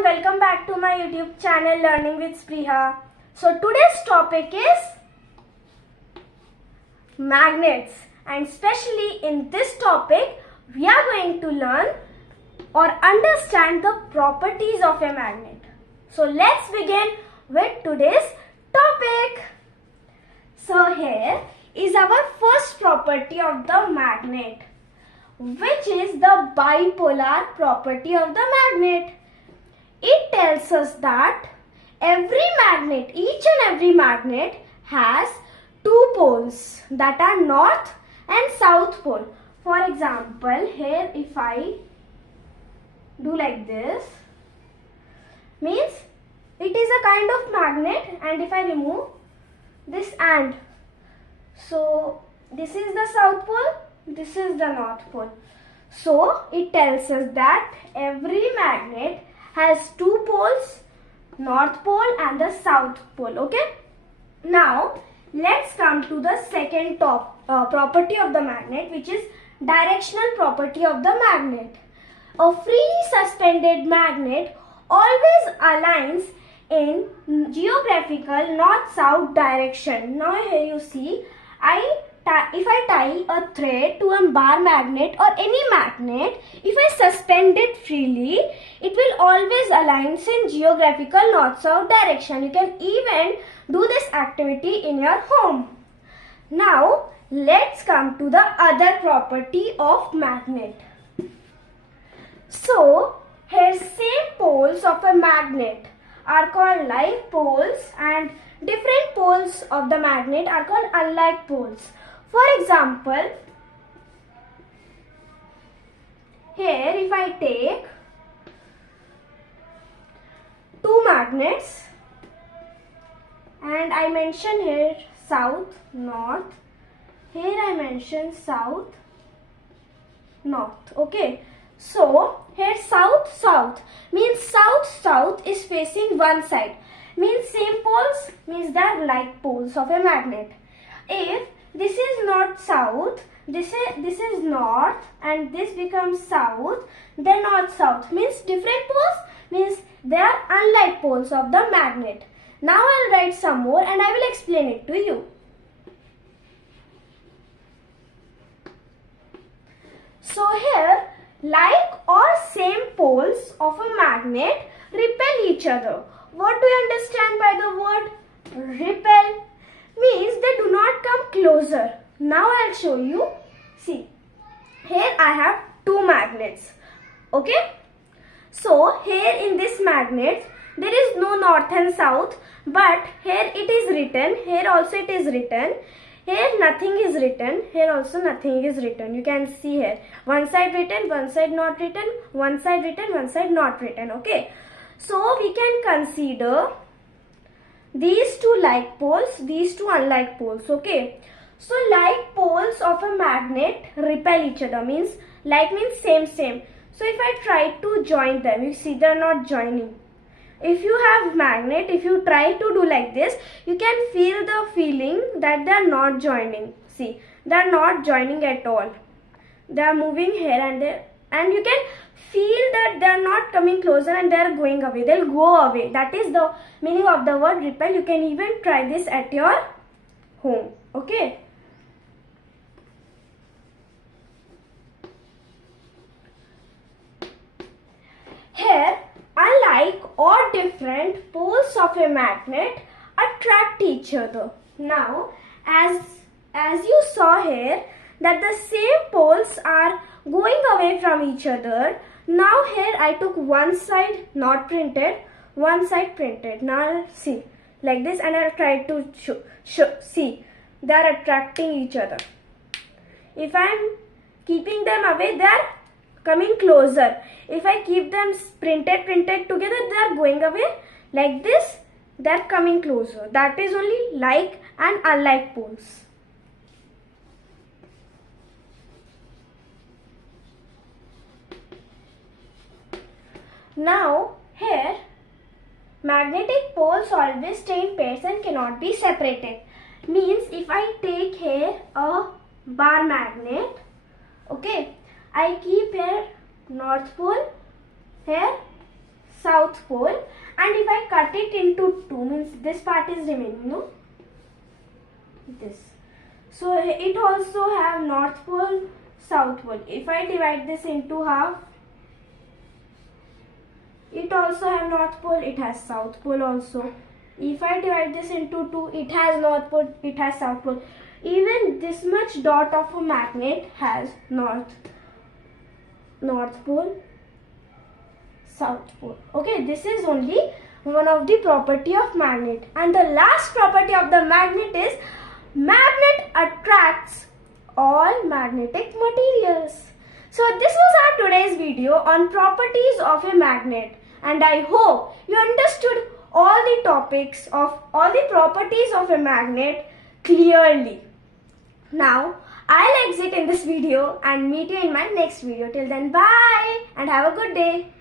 everyone, welcome back to my YouTube channel Learning with Spriha. So today's topic is magnets, and especially in this topic we are going to learn or understand the properties of a magnet. So let's begin with today's topic. So here is our first property of the magnet, which is the bipolar property of the magnet. It tells us that each and every magnet has two poles, that are north and south pole. For example, here if I do like this, means it is a kind of magnet, and if I remove this and, so this is the south pole, this is the north pole. So it tells us that every magnet has two poles, north pole and the south pole. Okay. Now let's come to the second property of the magnet, which is directional property of the magnet. A free suspended magnet always aligns in geographical north-south direction. Now here you see, if I tie a thread to a bar magnet or any magnet, if I suspend it freely, it will always align in geographical north-south direction. You can even do this activity in your home. Now let's come to the other property of magnet. So here same poles of a magnet are called like poles, and different poles of the magnet are called unlike poles. For example, here if I take two magnets and I mention here south, north, here I mention south, north. Okay. So here south, south means south, south is facing one side. Means same poles, means they are like poles of a magnet. If this is north, south, this is north, and this becomes south, then north, south means different poles, means they are unlike poles of the magnet. Now I'll write some more and I will explain it to you. So here, like or same poles of a magnet repel each other. What do you understand by the word repel? Means they do not come closer. Now I'll show you. See, here I have two magnets. Okay. So here in this magnet there is no north and south, but here it is written, here also it is written, here nothing is written, here also nothing is written. You can see here one side written, one side not written, one side written, one side not written. Okay. So we can consider these two like poles, these two unlike poles. Okay. So like poles of a magnet repel each other, means like means same. So if I try to join them, you see they are not joining. If you have magnet, if you try to do like this, you can feel the feeling that they are not joining. See, they are not joining at all. They are moving here and there, and you can feel that they are not coming closer and they are going away. They will go away. That is the meaning of the word repel. You can even try this at your home. Okay. Here, unlike or different poles of a magnet attract each other. Now, as you saw here, that the same poles are going away from each other. Now here I took one side not printed, one side printed. Now I'll see like this, and I'll try to see they are attracting each other. If I'm keeping them away, they are coming closer. If I keep them printed together, they are going away. Like this, they are coming closer. That is only like and unlike poles. Now here, magnetic poles always stay in pairs and cannot be separated. Means if I take here a bar magnet, okay, I keep here north pole, here south North Pole, and if I cut it into two, means this part is remaining, no? This. So it also have North Pole, South Pole. If I divide this into half, it also have North Pole, it has South Pole also. If I divide this into two, it has North Pole, it has South Pole. Even this much dot of a magnet has North Pole, South Pole. Okay, this is only one of the property of magnet. And the last property of the magnet is magnet attracts all magnetic materials. So this was our today's video on properties of a magnet, and I hope you understood all the topics of all the properties of a magnet clearly. Now I'll exit in this video and meet you in my next video. Till then, bye and have a good day.